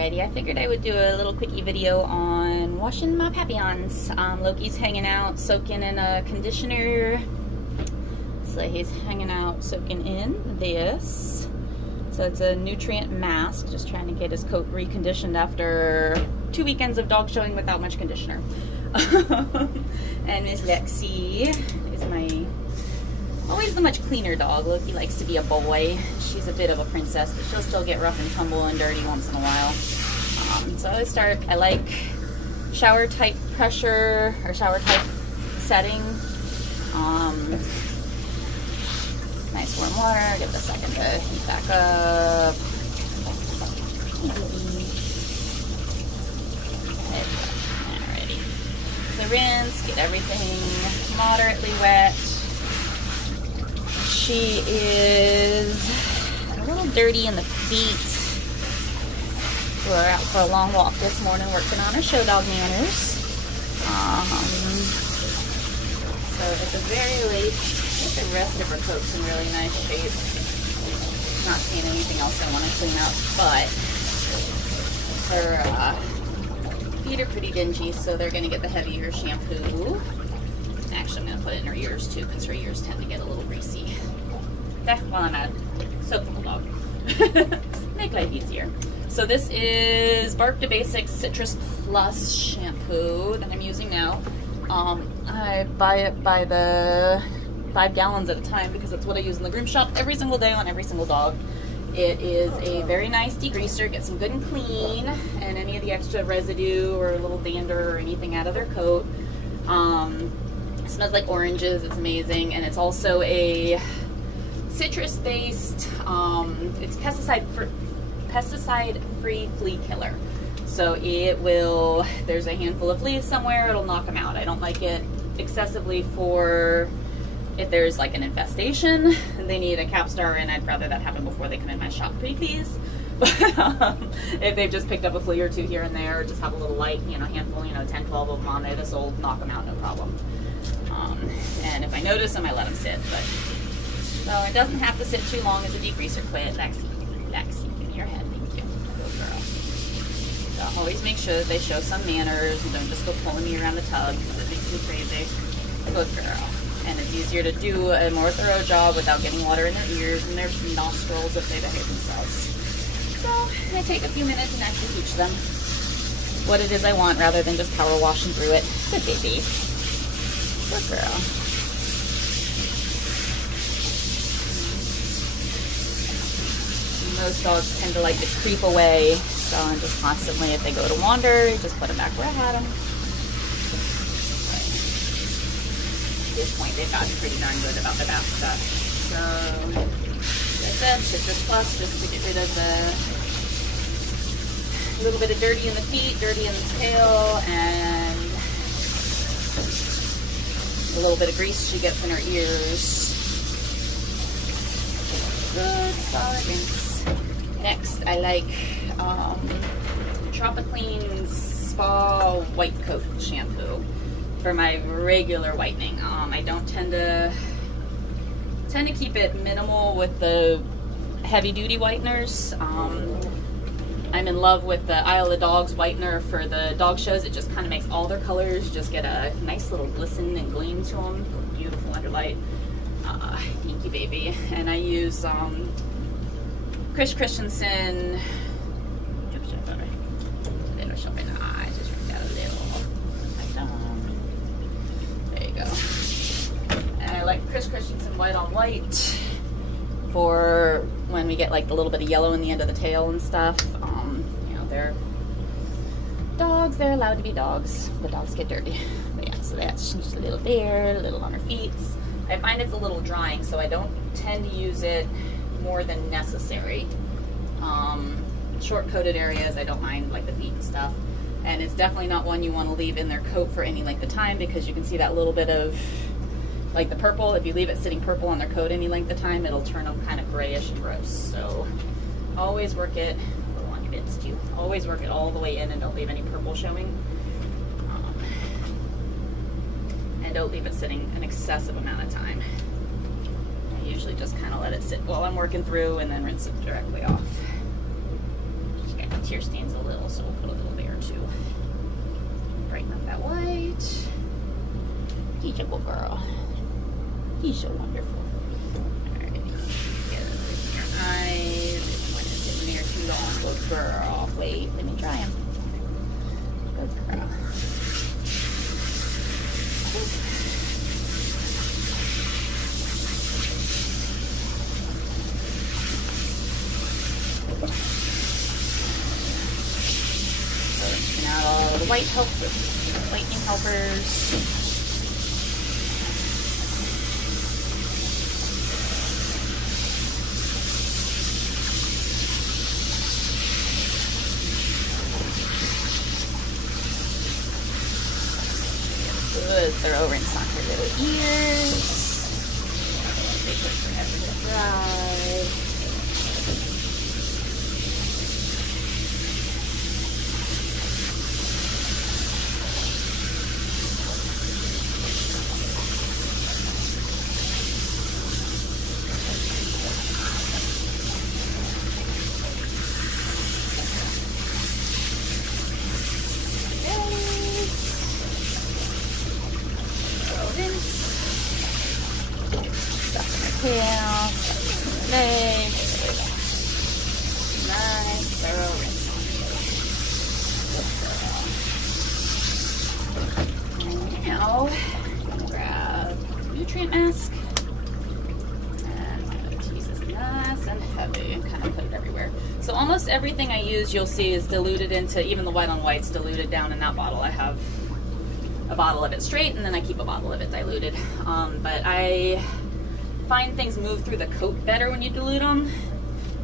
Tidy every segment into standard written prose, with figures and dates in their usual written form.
Alrighty, I figured I would do a little quickie video on washing my papillons. Loki's hanging out, soaking in a conditioner. So he's hanging out, soaking in this. So it's a nutrient mask, just trying to get his coat reconditioned after 2 weekends of dog showing without much conditioner. And Miss Lexi is my always the much cleaner dog. Loki likes to be a boy. She's a bit of a princess, but she'll still get rough and tumble and dirty once in a while. So I like shower type pressure or shower type setting. Nice warm water. Give it a second to heat back up. Alrighty. So rinse, get everything moderately wet. She is a little dirty in the feet. We were out for a long walk this morning working on her show dog manners. So at the very least, I think the rest of her coat's in really nice shape. Not seeing anything else I want to clean up, but her feet are pretty dingy, so they're going to get the heavier shampoo. Actually, I'm going to put it in her ears too, because her ears tend to get a little greasy. That's while I'm at soapable dog. Make life easier. So this is Bark to Basics Citrus Plus shampoo that I'm using now. I buy it by the 5 gallons at a time because that's what I use in the groom shop every single day on every single dog. It is a very nice degreaser, gets them good and clean, and any of the extra residue or a little dander or anything out of their coat. It smells like oranges. It's amazing, and it's also a citrus-based. It's pesticide-free flea killer. So it will. There's a handful of fleas somewhere. It'll knock them out. I don't like it excessively for if there's like an infestation and they need a Capstar, and I'd rather that happen before they come in my shop. Pretty please. But if they've just picked up a flea or two here and there, or just have a little light, handful, 10, 12 of them on there, this will knock them out, no problem. And if I notice them, I let them sit. But so it doesn't have to sit too long as a degreaser. Quit, Lexi, give me your head. Thank you, good girl. So always make sure that they show some manners and don't just go pulling me around the tub because it makes me crazy. Good girl. And it's easier to do a more thorough job without getting water in their ears and their nostrils if they behave themselves. So I take a few minutes and actually teach them what it is I want rather than just power washing through it. Good baby. Good girl. Most dogs tend to like to creep away, so I'm just constantly, if they go to wander, just put them back where I had them. At this point, they've gotten pretty darn good about the bath stuff. So, like I said, Citrus Plus, just to get rid of the little bit of dirty in the feet, dirty in the tail, and a little bit of grease she gets in her ears. Good, solid rinse. Next, I like Tropiclean's Spa White Coat shampoo for my regular whitening. I don't tend to keep it minimal with the heavy duty whiteners. I'm in love with the Isle of Dogs whitener for the dog shows. It just kind of makes all their colors just get a nice little glisten and gleam to them. Beautiful under light. Thank you, baby. And I use Chris Christensen. There you go. And I like Chris Christensen White on White for when we get like the little bit of yellow in the end of the tail and stuff. They're dogs. They're allowed to be dogs. The dogs get dirty. But yeah, so that's just a little there, a little on her feet. I find it's a little drying, so I don't tend to use it more than necessary. Short coated areas, I don't mind, like the feet and stuff. And it's definitely not one you want to leave in their coat for any length of time, because you can see that little bit of, like the purple, if you leave it sitting purple on their coat any length of time, it'll turn them kind of grayish and gross. So always work it, a little on your bits too. Always work it all the way in and don't leave any purple showing. And don't leave it sitting an excessive amount of time. I usually just kind of let it sit while I'm working through and then rinse it directly off. Just got tear stains a little, so we'll put a little there too. Brighten up that white. He's a good girl. He's so wonderful. Alright, get your eyes. When it's sitting there too long, good girl. Wait, let me try him. Good girl. Out all the white lightning helpers. Good thorough rinse on her little ears. They take forever to dry. Nutrient mask, and my cheese is nice and heavy, and kind of put it everywhere. So almost everything I use, you'll see, is diluted into, even the white on white's diluted down in that bottle. I have a bottle of it straight, and then I keep a bottle of it diluted. But I find things move through the coat better when you dilute them.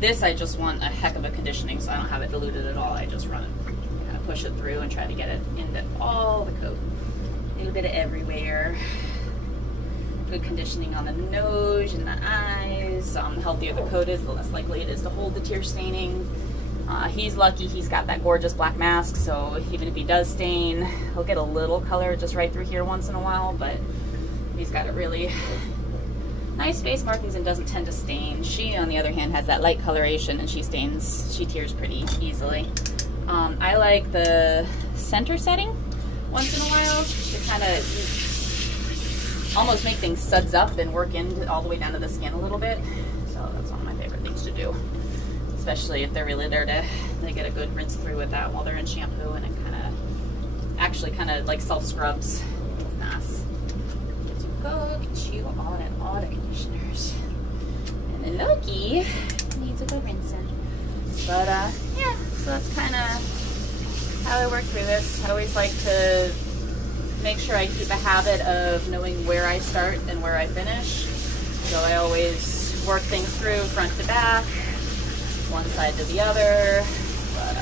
This, I just want a heck of a conditioning, so I don't have it diluted at all. I just run it, kind of push it through and try to get it into all the coat. A little bit of everywhere. Good conditioning on the nose and the eyes. The healthier the coat is, the less likely it is to hold the tear staining. He's lucky he's got that gorgeous black mask, so even if he does stain, he'll get a little color just right through here once in a while, but he's got a really nice face markings and doesn't tend to stain. She, on the other hand, has that light coloration and she tears pretty easily. I like the center setting once in a while to kind of almost make things suds up and work in all the way down to the skin a little bit. So that's one of my favorite things to do, especially if they're really there they get a good rinse through with that while they're in shampoo, and it actually kind of like self scrubs. It's nice. Get you go, get you on and all the conditioners. And then Loki needs a good rinsing. But yeah, so that's kind of how I work through this. I always like to make sure I keep a habit of knowing where I start and where I finish. So I always work things through front to back, one side to the other. But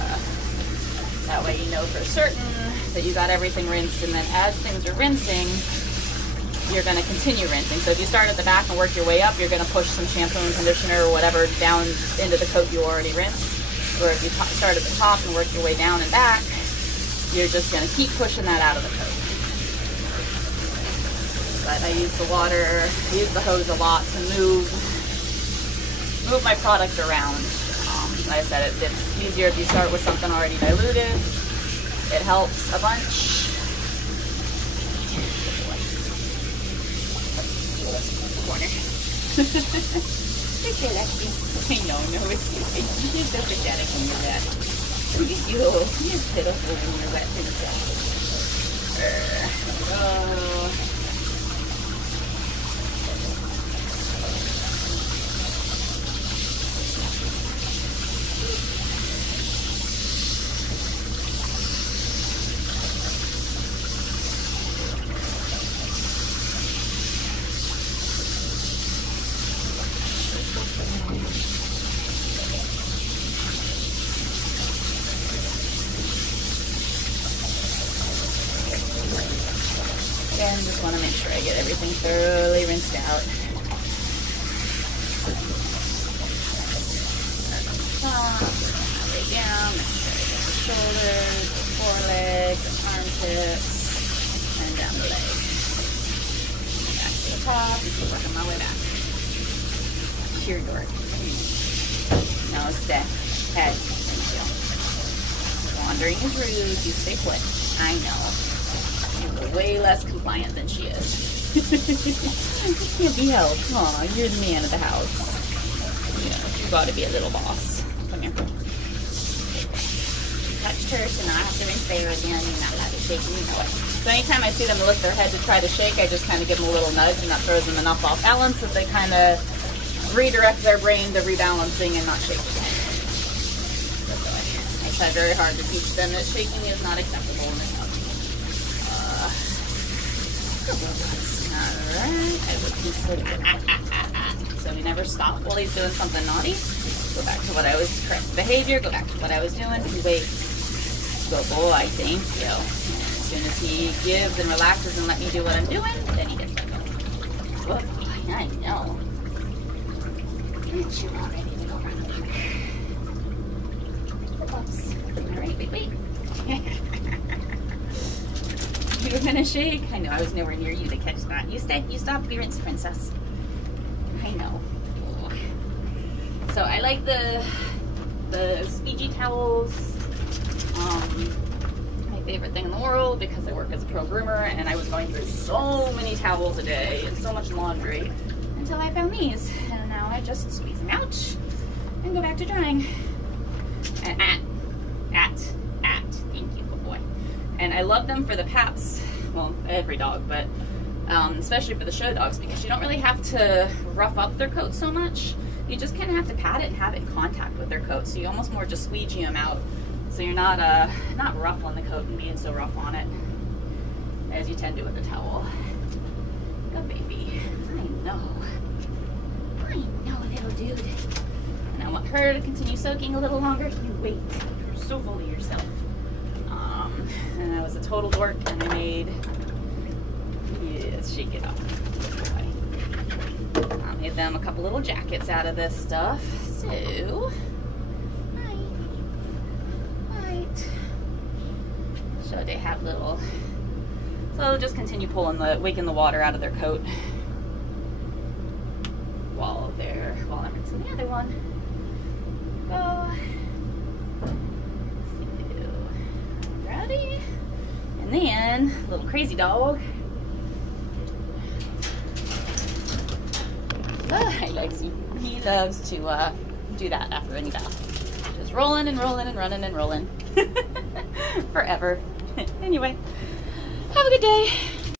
that way you know for certain that you got everything rinsed, and then as things are rinsing, you're going to continue rinsing. So if you start at the back and work your way up, you're going to push some shampoo and conditioner or whatever down into the coat you already rinsed. Or if you start at the top and work your way down and back, you're just going to keep pushing that out of the coat. But I use the water, I use the hose a lot to move my product around. Like I said, it's easier if you start with something already diluted. It helps a bunch. Corner. Look at Lexi. I know, no, it's stupid. You're so pathetic when you're wet. Look at you. You're pitiful when you're wet. Again, just want to make sure I get everything thoroughly rinsed out. Top, way down, the shoulders, the foreleg, the armpits, and down the leg. Back to the top, and keep working my way back. Here, Dork. No, stay. Head. Thank you. wandering is rude. You stay put. I know. You're way less compliant than she is. You can't be helped. Aw, you're the man of the house. Yeah, you gotta be a little boss. Come here. Touched her, so now I have to rinse there again. You're not allowed to shake, and you know it. So anytime I see them lift their head to try to shake, I just kind of give them a little nudge, and that throws them enough off balance that they kind of redirect their brain to rebalancing and not shaking. I try very hard to teach them that shaking is not acceptable in this house. Alright, I will consider. So we never stop while he's doing something naughty. Go back to what I was, correct behavior, go back to what I was doing. Wait. Good boy, thank you. And as soon as he gives and relaxes and let me do what I'm doing, then he gets let go. Good boy, I know. And you're all ready to go run amok. Oops. Alright, wait. You were gonna shake? I know, I was nowhere near you to catch that. You stay, you stop, you rinse, princess. I know. So I like the squeegee towels. My favorite thing in the world because I work as a pro groomer and I was going through so many towels a day and so much laundry until I found these. And now I just squeeze them out and go back to drying. And thank you, good boy. And I love them for the paps, well, every dog, but especially for the show dogs because you don't really have to rough up their coat so much. You just kind of have to pat it and have it in contact with their coat. So you almost more just squeegee them out. So you're not ruffling the coat and being so rough on it as you tend to with the towel. Good baby. I know, little dude. And I want her to continue soaking a little longer. You wait. You're so full of yourself. And I was a total dork and I made, yes, shake it up. I made them a couple little jackets out of this stuff. So, right. So they have little, so they'll just continue pulling waking the water out of their coat while I'm rinsing the other one. Go. Ready? And then, little crazy dog. Hi, Lexi. He loves to do that after any bath. Just rolling and rolling and running and rolling. Forever. Anyway, have a good day.